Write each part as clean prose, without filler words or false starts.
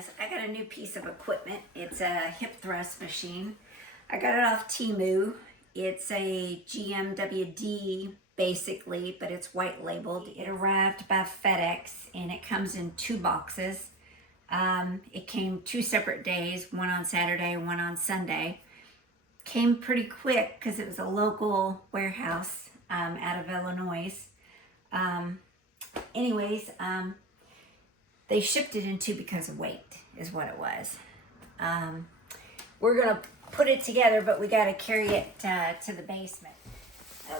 guys, I got a new piece of equipment. It's a hip thrust machine. I got it off Temu. It's a GMWD basically, but it's white labeled. It arrived by FedEx and it comes in 2 boxes. It came 2 separate days, one on Saturday, one on Sunday. Came pretty quick because it was a local warehouse out of Illinois. They shipped it in 2 because of weight is what it was. We're gonna put it together, but we gotta carry it to the basement.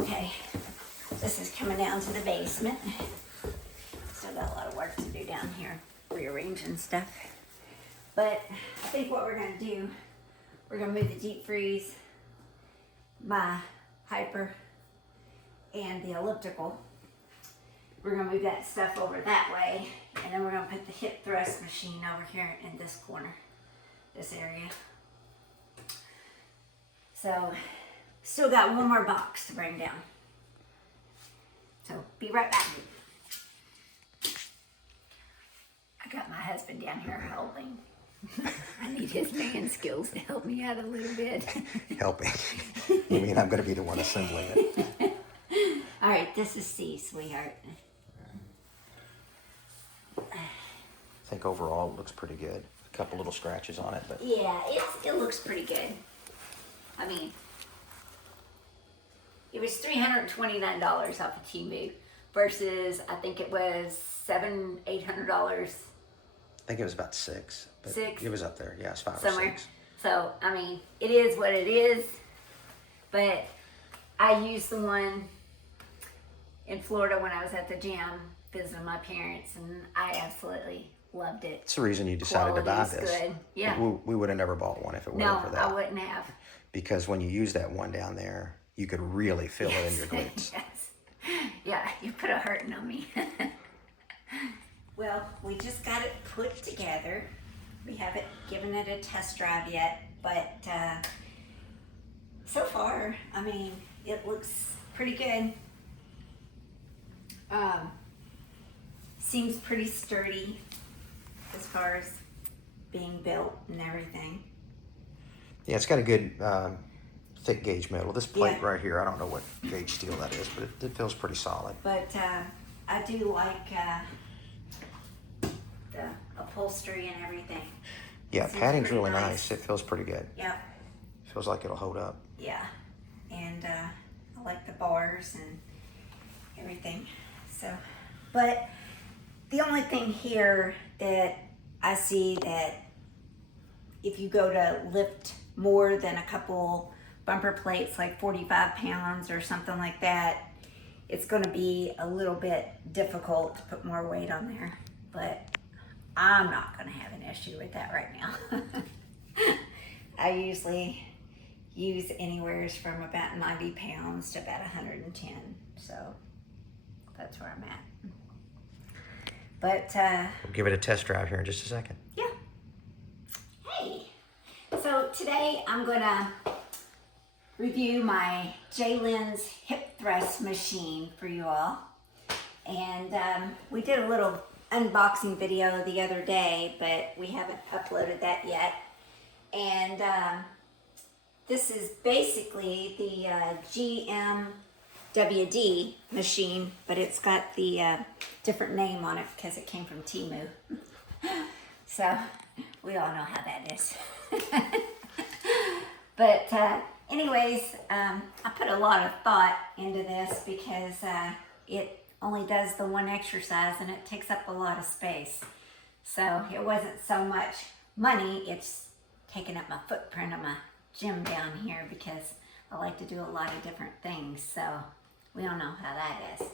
Okay, this is coming down to the basement. Still got a lot of work to do down here, rearranging stuff. But I think what we're gonna do, we're gonna move the deep freeze, my hyper, and the elliptical. We're gonna move that stuff over that way, and then we're gonna put the hip thrust machine over here in this corner, this area. So, still got one more box to bring down. So, be right back. I got my husband down here helping. I need his man skills to help me out a little bit. Helping? You mean I'm gonna be the one assembling it? All right, this is C, sweetheart. I think overall it looks pretty good. A couple little scratches on it, but Yeah, it looks pretty good. I mean, it was $329 off of Temu versus I think it was $800 I think it was about 6. But 6? It was up there. Yeah, it's 5 somewhere. or 6. So I mean, it is what it is. But I used the one in Florida when I was at the gym visiting my parents, and I absolutely loved it. It's the reason you decided to buy Quality's this. good. Yeah. We would have never bought one if it wasn't No, for that. I wouldn't have. Because when you use that one down there, you could really feel it in your glutes. Yes. Yeah, you put a hurting on me. Well, we just got it put together. We haven't given it a test drive yet, but so far, I mean, it looks pretty good. Seems pretty sturdy as far as being built and everything. Yeah, it's got a good thick gauge metal. This plate Yeah. right here, I don't know what gauge steel that is, but it feels pretty solid. But I do like the upholstery and everything. Yeah, Seems padding's pretty really nice. nice. It feels pretty good. Yep. Feels like it'll hold up. Yeah, and I like the bars and everything. So, but the only thing here that I see that if you go to lift more than a couple bumper plates, like 45 pounds or something like that, it's going to be a little bit difficult to put more weight on there. But I'm not going to have an issue with that right now. I usually use anywhere from about 90 pounds to about 110. So that's where I'm at. But We'll give it a test drive here in just a second. yeah. Hey. So today I'm gonna review my Jelens hip thrust machine for you all. And we did a little unboxing video the other day, but we haven't uploaded that yet. And this is basically the GMWD machine, but it's got the different name on it because it came from Temu. So we all know how that is. But anyways, I put a lot of thought into this because it only does the one exercise and it takes up a lot of space. So it wasn't so much money, it's taking up my footprint of my gym down here because I like to do a lot of different things. So we all know how that is.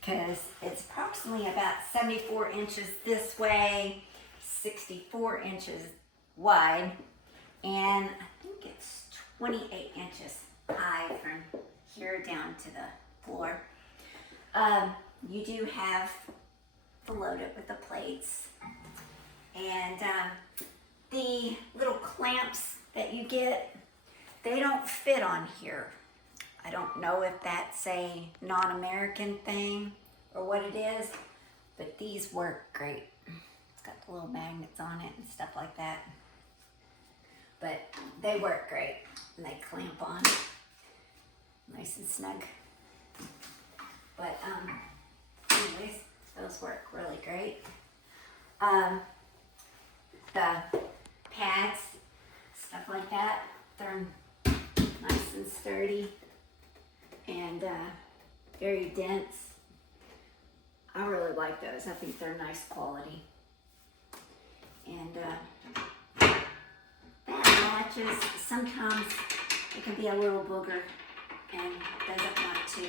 Because it's approximately about 74 inches this way, 64 inches wide, and I think it's 28 inches high from here down to the floor. You do have to load it with the plates, and the little clamps that you get, they don't fit on here. I don't know if that's a non-American thing or what it is, but these work great. got the little magnets on it and stuff like that. But they work great and they clamp on nice and snug. But anyways, those work really great. The pads, stuff like that, they're nice and sturdy and very dense. I really like those. I think they're nice quality. And that latches, sometimes it can be a little booger and doesn't want to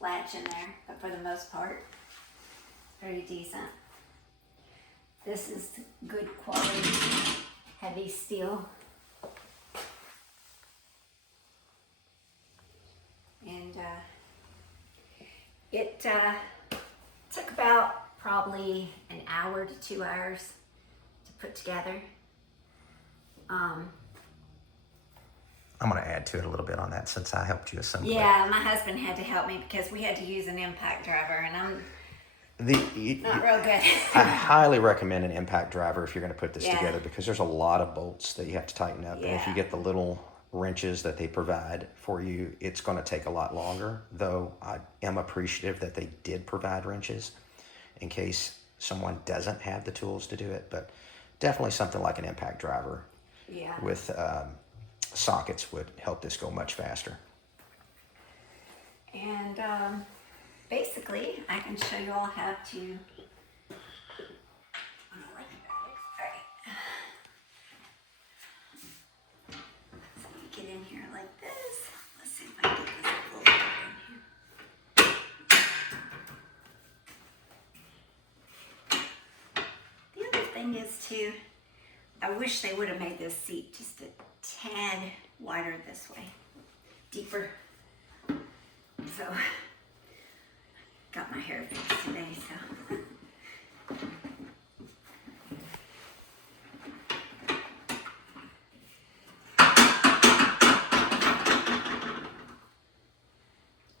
latch in there, but for the most part, very decent. This is good quality, heavy steel. And it took about probably an hour to 2 hours to put together. I'm going to add to it a little bit on that since I helped you assemble it. Yeah, my husband had to help me because we had to use an impact driver, and I'm not real good. I highly recommend an impact driver if you're going to put this Yeah. together, because there's a lot of bolts that you have to tighten up. And if you Yeah. get the little wrenches that they provide for you, it's going to take a lot longer. Though I am appreciative that they did provide wrenches in case someone doesn't have the tools to do it. But definitely something like an impact driver Yeah. with sockets would help this go much faster. And basically, I can show you all how to. Alright. So you get in here like this. Let's see if I can get this a little bit in here. The other thing is too, I wish they would have made this seat just a tad wider this way, deeper. So, got my hair fixed today, so.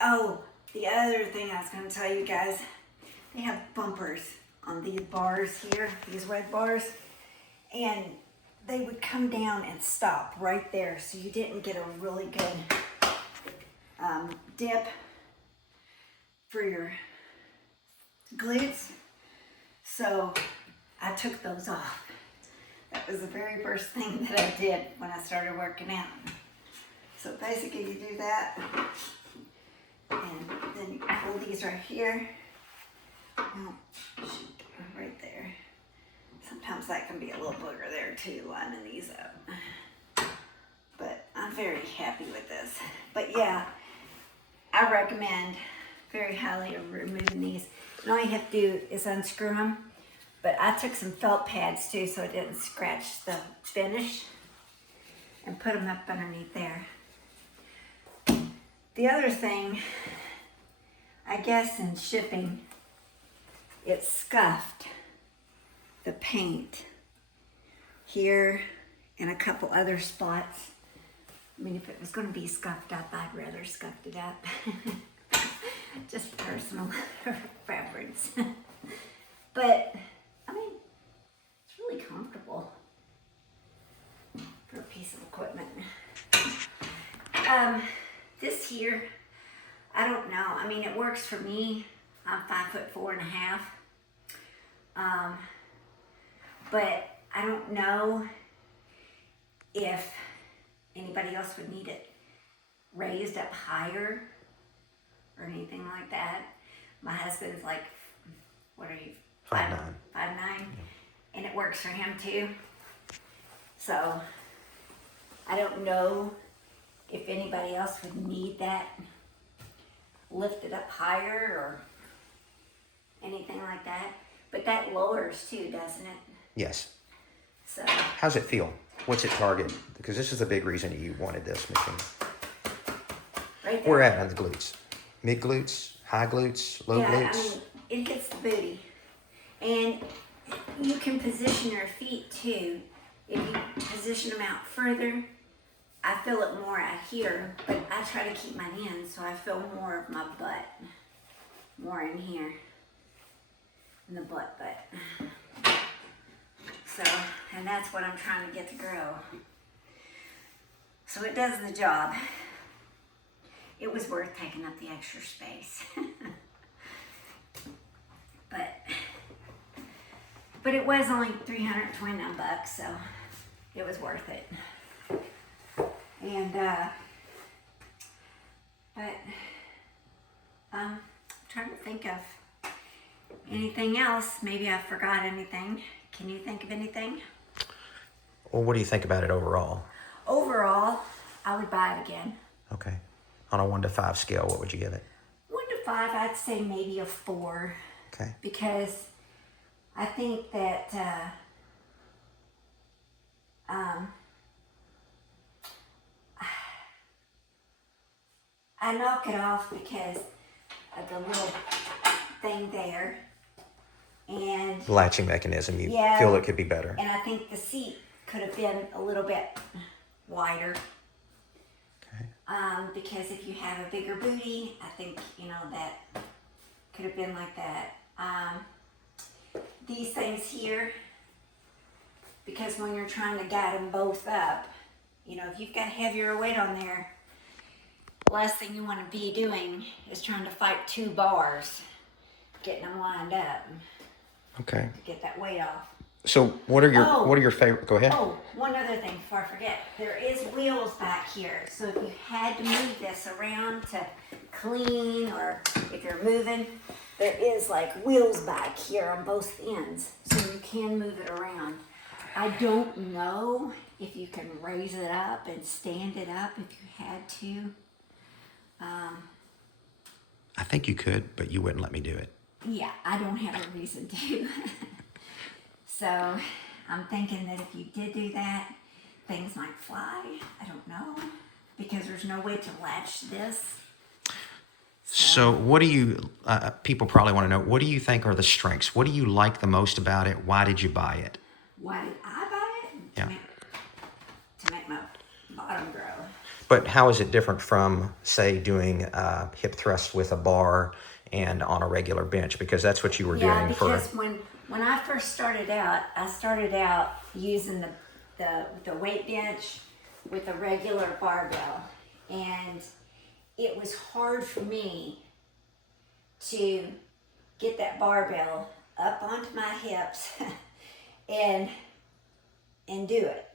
Oh, the other thing I was going to tell you guys, they have bumpers on these bars here, these red bars, and they would come down and stop right there, so you didn't get a really good dip for your glutes. So I took those off. That was the very first thing that I did when I started working out. So basically you do that, and then you pull these right here. Oh, shoot, right there. Sometimes that can be a little booger there too, lining these up. But I'm very happy with this. But yeah, I recommend very highly removing these. And all you have to do is unscrew them. But I took some felt pads too so it didn't scratch the finish, and put them up underneath there. The other thing, I guess in shipping, it scuffed the paint here and a couple other spots. I mean, if it was going to be scuffed up, I'd rather scuffed it up. Just personal preference. But, I mean, it's really comfortable for a piece of equipment. This here, I don't know. I mean, it works for me. I'm 5'4.5". But I don't know if anybody else would need it raised up higher or anything like that. My husband's like, what are you? 5'9". 5'9", and it works for him too. So I don't know if anybody else would need that lifted up higher or anything like that. But that lowers too, doesn't it? Yes. So How's it feel? What's it target? Because this is a big reason you wanted this machine. right there. Where at on the glutes? Mid glutes, high glutes, low Yeah, glutes? I mean, it hits the booty. And you can position your feet too. If you position them out further, I feel it more out here, but I try to keep mine in so I feel more of my butt, more in here. in the butt. So, and that's what I'm trying to get to grow. So it does the job. It was worth taking up the extra space. But it was only $329, so it was worth it. And but I'm trying to think of anything else. Maybe I forgot anything. Can you think of anything? Well, what do you think about it overall? Overall, I would buy it again. Okay. On a 1 to 5 scale, what would you give it? 1 to 5, I'd say maybe a 4. Okay. Because I think that I knock it off because of the little thing there. And The latching mechanism, you Yeah. feel it could be better. And I think the seat could have been a little bit wider. Okay. Because if you have a bigger booty, I think, that could have been like that. These things here, because when you're trying to guide them both up, if you've got heavier weight on there, the last thing you want to be doing is trying to fight 2 bars, getting them lined up Okay. to get that weight off. So what are your favorite? Go ahead. Oh, one other thing before I forget. There is wheels back here. So if you had to move this around to clean, or if you're moving, there is like wheels back here on both ends. So you can move it around. I don't know if you can raise it up and stand it up if you had to. I think you could, but you wouldn't let me do it. Yeah, I don't have a reason to. So I'm thinking that if you did do that, things might fly. I don't know, because there's no way to latch this. So what do you, people probably want to know, what do you think are the strengths? What do you like the most about it? Why did you buy it? Why did I buy it? Yeah. To make my bottom grow. But how is it different from, say, doing hip thrusts with a bar and on a regular bench? Because that's what you were doing for... Yeah, because when I first started out, I started out using the weight bench with a regular barbell. And it was hard for me to get that barbell up onto my hips and do it.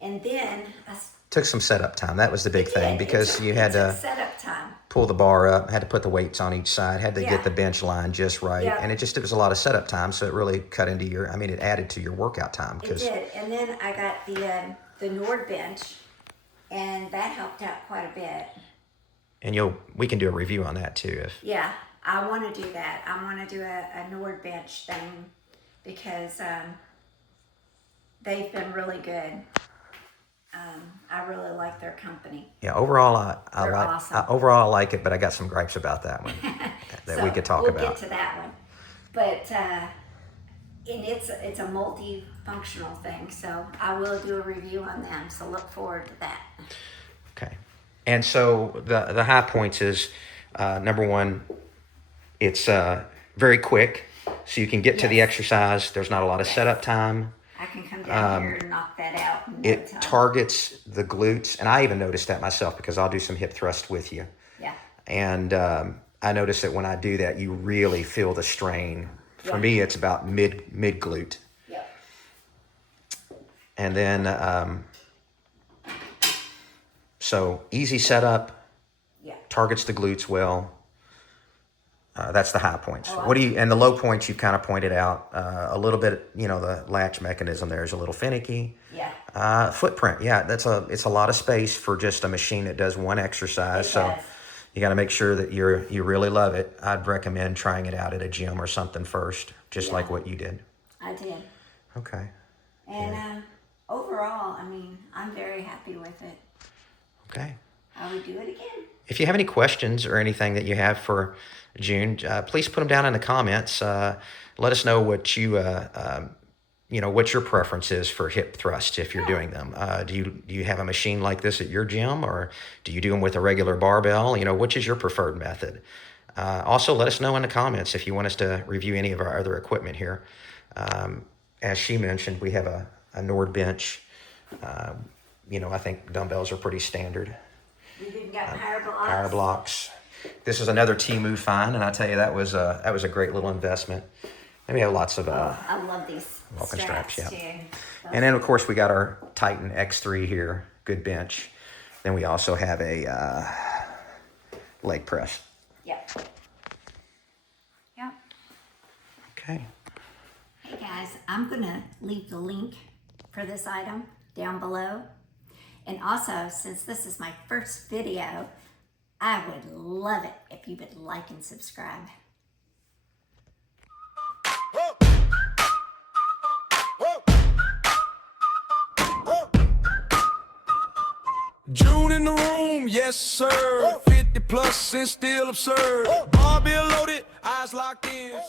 And then Took some setup time. That was the big thing, because you had to setup time. pull the bar up, had to put the weights on each side, had to Yeah. get the bench line just right. Yeah. And it was a lot of setup time, so it really cut into it added to your workout time. It did. And then I got the Nord bench, and that helped out quite a bit. And we can do a review on that too. Yeah, I want to do that. I want to do a Nord bench thing, because they've been really good. I really like their company. Yeah, overall, They're awesome. I like it, but I got some gripes about that one that we could talk about. We'll get to that one. But and it's a multifunctional thing, so I will do a review on them. So look forward to that. Okay. And so the high points is number one, it's very quick, so you can get to the exercise. There's not a lot of setup time. I can come down here and knock that out in no It time. targets the glutes, and I even noticed that myself, because I'll do some hip thrust with you. Yeah. And I noticed that when I do that, you really feel the strain. For Yeah. me, it's about mid glute. Yep. And then, so easy setup, Yeah. targets the glutes well. That's the high points. Oh, And the low points you've kind of pointed out a little bit. The latch mechanism there is a little finicky. Yeah. Footprint, yeah, it's a lot of space for just a machine that does one exercise. It So does. you got to make sure that you really love it. I'd recommend trying it out at a gym or something first, just like what you did. I did. Okay. And overall, I'm very happy with it. Okay. I would do it again. If you have any questions or anything that you have for June, please put them down in the comments. Let us know what what your preference is for hip thrusts if you're doing them. Do you have a machine like this at your gym, or do you do them with a regular barbell? Which is your preferred method? Also, let us know in the comments if you want us to review any of our other equipment here. As she mentioned, we have a Nord bench. I think dumbbells are pretty standard. We've even got power blocks. Power blocks. This is another Temu find, and I tell you, that was a great little investment. And we have lots of I love these Vulcan straps, too. And then, of course, we got our Titan X3 here, good bench. Then we also have a leg press. Yep. Yep. Okay. Hey guys, I'm gonna leave the link for this item down below. And also, since this is my first video, I would love it if you would like and subscribe. June in the room, yes sir. 50 plus and still absurd. Barbell loaded, eyes locked in.